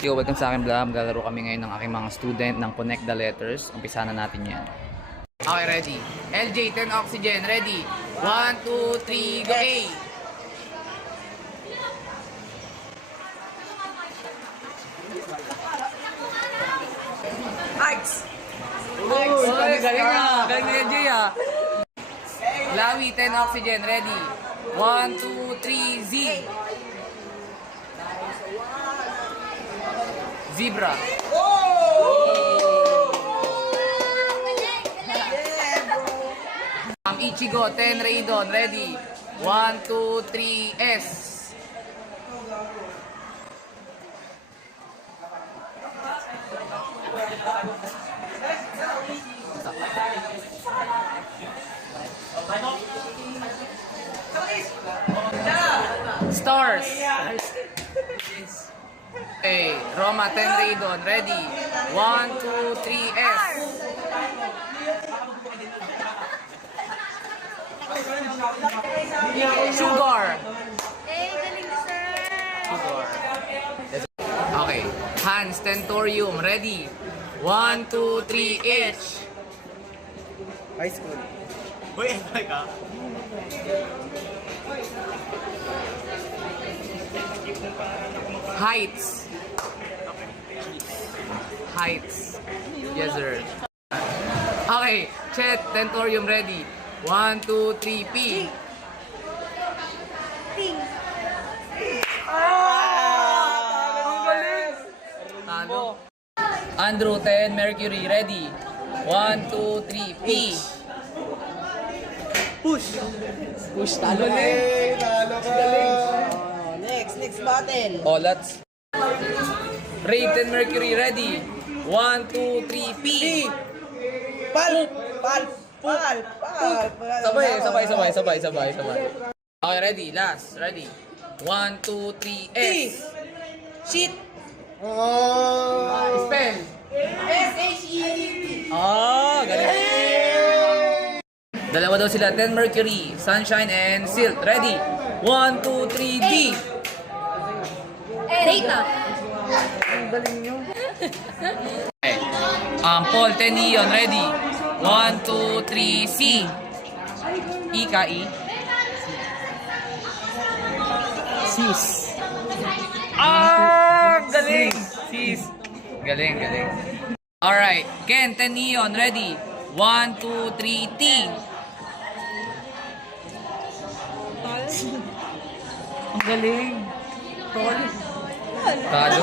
Yo, welcome sa aking vlog. Maglalaro kami ngayon ng aking mga student ng Connect the Letters. Umpisa na natin yan. Okay, ready. LJ, 10 oxygen. Ready. 1, 2, 3, go! A! Ike's! Galing na! Galing na LJ ah! Lawi, 10 oxygen. Ready. 1, 2, 3, Z! Zebra. Ichigo, 10 Raydon, ready. 1, 2, 3, S. Stars. Okay, Roma, 10 Raydon, ready. 1, 2, 3, S. Sugar. Galing sir! Sugar. Okay, Hans, Tentorium, ready. 1, 2, 3, H. High school. Uy, ay ka? Heights. Heights. Yes, sir. Okay, Chet, Tentorium, ready. 1, 2, 3, P. Ting! Ang galing! Talo. Andrew, 10, Mercury, ready. 1, 2, 3, P. Push! Push, talo ka. Talo ka. Next battle. Oh, let's. Ray, 10, Mercury, ready. 1, 2, 3, P. Pulp! Pulp! Pulp! Sabay. Okay, ready. Last. Ready. 1, 2, 3, S. Shit! Spell. S-H-E-E-T! Galing. Dalawa daw sila. 10 Mercury, Sunshine, and Silt. Ready. 1, 2, 3, D. Data! Okay. Paul, 10 Neon. Ready. 1, 2, 3, C. Ika, E. Sis! Galing! Sis. Galing. Alright. Ken, 10 Neon. Ready. 1, 2, 3, T. Ang galing. Talo.